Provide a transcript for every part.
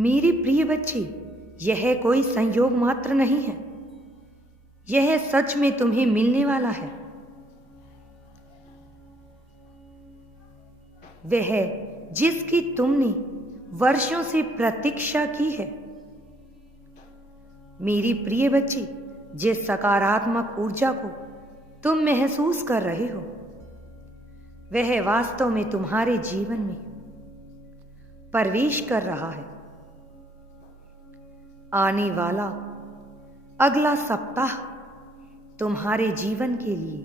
मेरी प्रिय बच्ची, यह कोई संयोग मात्र नहीं है। यह सच में तुम्हें मिलने वाला है। वह जिसकी तुमने वर्षों से प्रतीक्षा की है। मेरी प्रिय बच्ची, जिस सकारात्मक ऊर्जा को तुम महसूस कर रहे हो, वह वास्तव में तुम्हारे जीवन में प्रवेश कर रहा है। आने वाला अगला सप्ताह तुम्हारे जीवन के लिए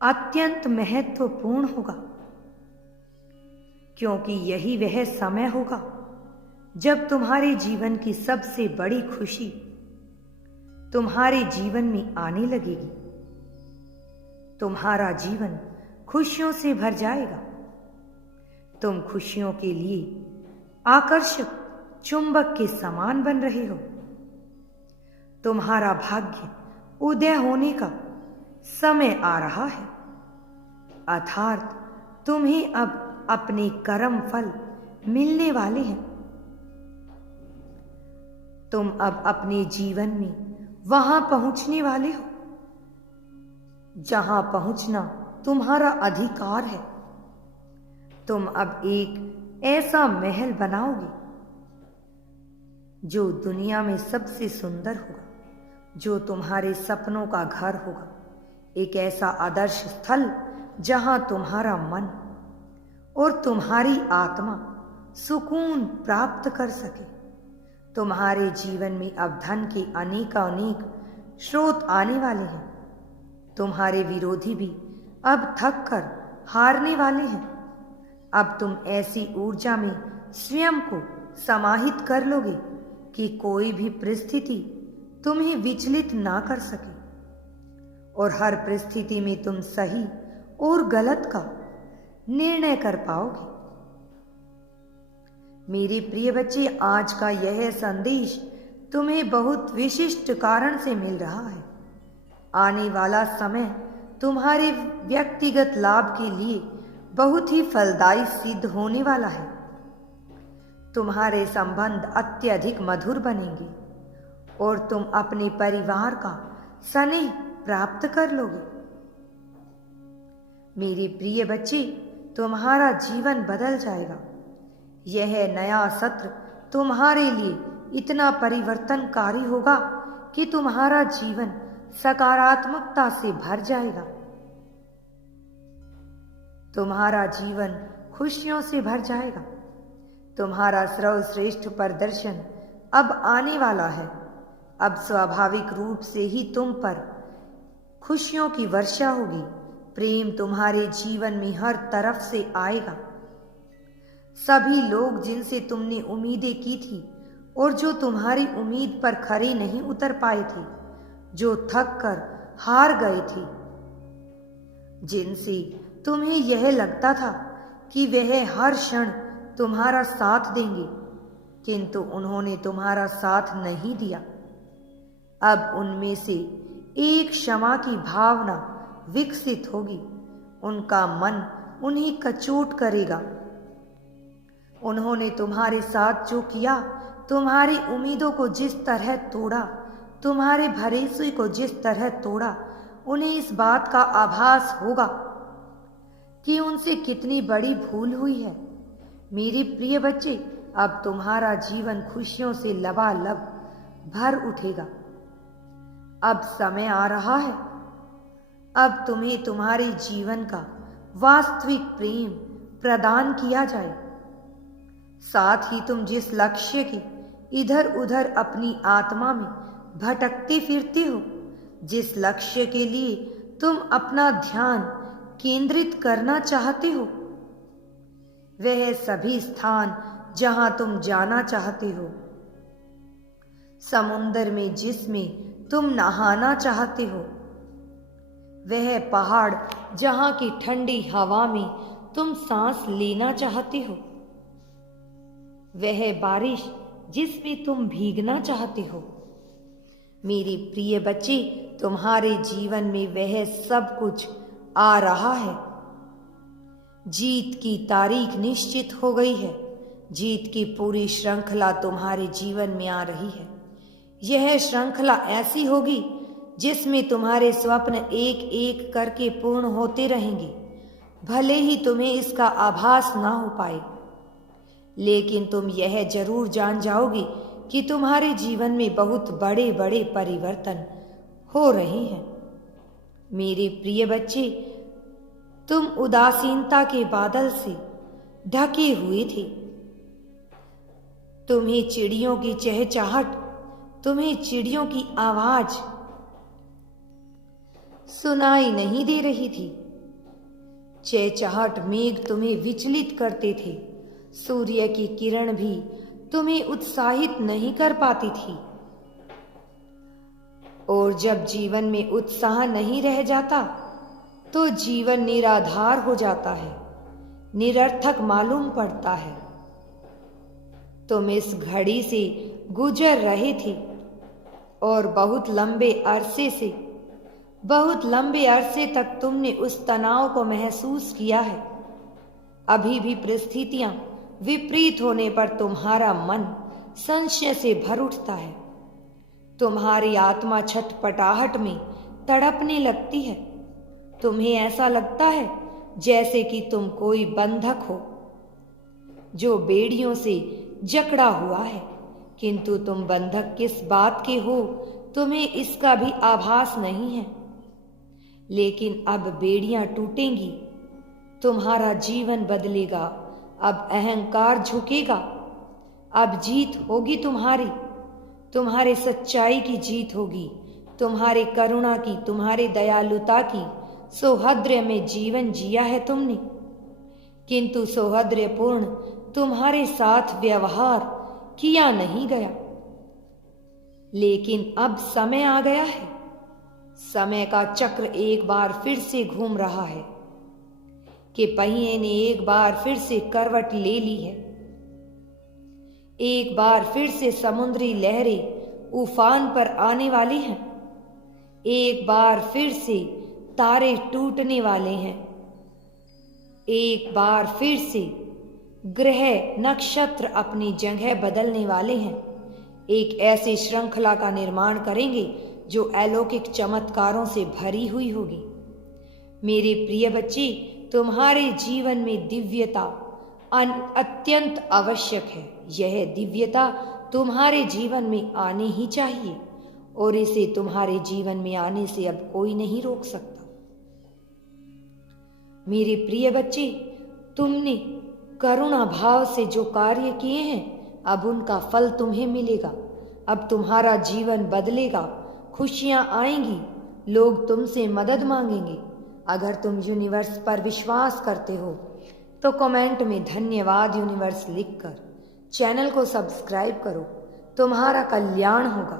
अत्यंत महत्वपूर्ण होगा, क्योंकि यही वह समय होगा जब तुम्हारे जीवन की सबसे बड़ी खुशी तुम्हारे जीवन में आने लगेगी। तुम्हारा जीवन खुशियों से भर जाएगा। तुम खुशियों के लिए आकर्षक चुंबक के समान बन रहे हो। तुम्हारा भाग्य उदय होने का समय आ रहा है, अर्थात तुम्हें अब अपने कर्म फल मिलने वाले हैं। तुम अब अपने जीवन में वहां पहुंचने वाले हो जहां पहुंचना तुम्हारा अधिकार है। तुम अब एक ऐसा महल बनाओगे जो दुनिया में सबसे सुंदर होगा, जो तुम्हारे सपनों का घर होगा। एक ऐसा आदर्श स्थल जहां तुम्हारा मन और तुम्हारी आत्मा सुकून प्राप्त कर सके। तुम्हारे जीवन में अब धन के अनेक स्रोत आने वाले हैं। तुम्हारे विरोधी भी अब थक कर हारने वाले हैं। अब तुम ऐसी ऊर्जा में स्वयं को समाहित कर लोगे कि कोई भी परिस्थिति तुम्हें विचलित ना कर सके, और हर परिस्थिति में तुम सही और गलत का निर्णय कर पाओगे। मेरे प्रिय बच्चे, आज का यह संदेश तुम्हें बहुत विशिष्ट कारण से मिल रहा है। आने वाला समय तुम्हारे व्यक्तिगत लाभ के लिए बहुत ही फलदायी सिद्ध होने वाला है। तुम्हारे संबंध अत्यधिक मधुर बनेंगे और तुम अपने परिवार का स्नेह प्राप्त कर लोगे। मेरे प्रिय बच्चे, तुम्हारा जीवन बदल जाएगा। यह नया सत्र तुम्हारे लिए इतना परिवर्तनकारी होगा कि तुम्हारा जीवन सकारात्मकता से भर जाएगा। तुम्हारा जीवन खुशियों से भर जाएगा। तुम्हारा सर्वश्रेष्ठ प्रदर्शन अब आने वाला है। अब स्वाभाविक रूप से ही तुम पर खुशियों की वर्षा होगी। प्रेम तुम्हारे जीवन में हर तरफ से आएगा। सभी लोग जिनसे तुमने उम्मीदें की थी और जो तुम्हारी उम्मीद पर खरे नहीं उतर पाए थे, जो थक कर हार गए थे, जिनसे तुम्हें यह लगता था कि वह हर क्षण तुम्हारा साथ देंगे, किंतु उन्होंने तुम्हारा साथ नहीं दिया, अब उनमें से एक क्षमा की भावना विकसित होगी। उनका मन उन्हें कचोट करेगा। उन्होंने तुम्हारे साथ जो किया, तुम्हारी उम्मीदों को जिस तरह तोड़ा, तुम्हारे भरोसे को जिस तरह तोड़ा, उन्हें इस बात का आभास होगा कि उनसे कितनी बड़ी भूल हुई है। मेरे प्रिय बच्चे, अब तुम्हारा जीवन खुशियों से लबालब भर उठेगा। अब समय आ रहा है। अब तुम्हें तुम्हारे जीवन का वास्तविक प्रेम प्रदान किया जाए। साथ ही तुम जिस लक्ष्य के इधर उधर अपनी आत्मा में भटकते फिरते हो, जिस लक्ष्य के लिए तुम अपना ध्यान केंद्रित करना चाहते हो, वह सभी स्थान जहां तुम जाना चाहते हो, समुद्र में जिसमें तुम नहाना चाहते हो, वह पहाड़ जहां की ठंडी हवा में तुम सांस लेना चाहते हो, वह बारिश जिसमें तुम भीगना चाहते हो। मेरे प्रिय बच्चे, तुम्हारे जीवन में वह सब कुछ आ रहा है। जीत की तारीख निश्चित हो गई है। जीत की पूरी श्रृंखला तुम्हारे जीवन में आ रही है। यह श्रृंखला ऐसी होगी जिसमें तुम्हारे स्वप्न एक एक करके पूर्ण होते रहेंगे, भले ही तुम्हें इसका आभास ना हो पाए, लेकिन तुम यह जरूर जान जाओगी कि तुम्हारे जीवन में बहुत बड़े बड़े परिवर्तन हो रहे हैं। मेरे प्रिय बच्चे, तुम उदासीनता के बादल से ढके हुए थे। तुम्हें चिड़ियों की चहचहाट, तुम्हें चिड़ियों की आवाज सुनाई नहीं दे रही थी। चहचहाट मेघ तुम्हें विचलित करते थे। सूर्य की किरण भी तुम्हें उत्साहित नहीं कर पाती थी। और जब जीवन में उत्साह नहीं रह जाता तो जीवन निराधार हो जाता है, निरर्थक मालूम पड़ता है। तुम इस घड़ी से गुजर रहे थे और बहुत लंबे अरसे तक तुमने उस तनाव को महसूस किया है। अभी भी परिस्थितियां विपरीत होने पर तुम्हारा मन संशय से भर उठता है। तुम्हारी आत्मा छटपटाहट में तड़पने लगती है। तुम्हें ऐसा लगता है जैसे कि तुम कोई बंधक हो जो बेड़ियों से जकड़ा हुआ है, किंतु तुम बंधक किस बात के हो तुम्हें इसका भी आभास नहीं है। लेकिन अब बेड़ियां टूटेंगी, तुम्हारा जीवन बदलेगा। अब अहंकार झुकेगा, अब जीत होगी तुम्हारे सच्चाई की जीत होगी, तुम्हारे करुणा की, तुम्हारे दयालुता की। सौहर्द्य में जीवन जिया है तुमने, किंतु सौहर्द्यपूर्ण तुम्हारे साथ व्यवहार किया नहीं गया। लेकिन अब समय आ गया है। समय का चक्र एक बार फिर से घूम रहा है कि पहिए ने एक बार फिर से करवट ले ली है। एक बार फिर से समुद्री लहरें उफान पर आने वाली हैं। एक बार फिर से तारे टूटने वाले हैं। एक बार फिर से ग्रह नक्षत्र अपनी जगह बदलने वाले हैं। एक ऐसी श्रृंखला का निर्माण करेंगे जो अलौकिक चमत्कारों से भरी हुई होगी। मेरे प्रिय बच्चे, तुम्हारे जीवन में दिव्यता अत्यंत आवश्यक है। यह दिव्यता तुम्हारे जीवन में आने ही चाहिए और इसे तुम्हारे जीवन में आने से अब कोई नहीं रोक सकता। मेरे प्रिय बच्चे, तुमने करुणा भाव से जो कार्य किए हैं, अब उनका फल तुम्हें मिलेगा। अब तुम्हारा जीवन बदलेगा, खुशियां आएंगी, लोग तुमसे मदद मांगेंगे। अगर तुम यूनिवर्स पर विश्वास करते हो तो कमेंट में धन्यवाद यूनिवर्स लिखकर चैनल को सब्सक्राइब करो। तुम्हारा कल्याण होगा।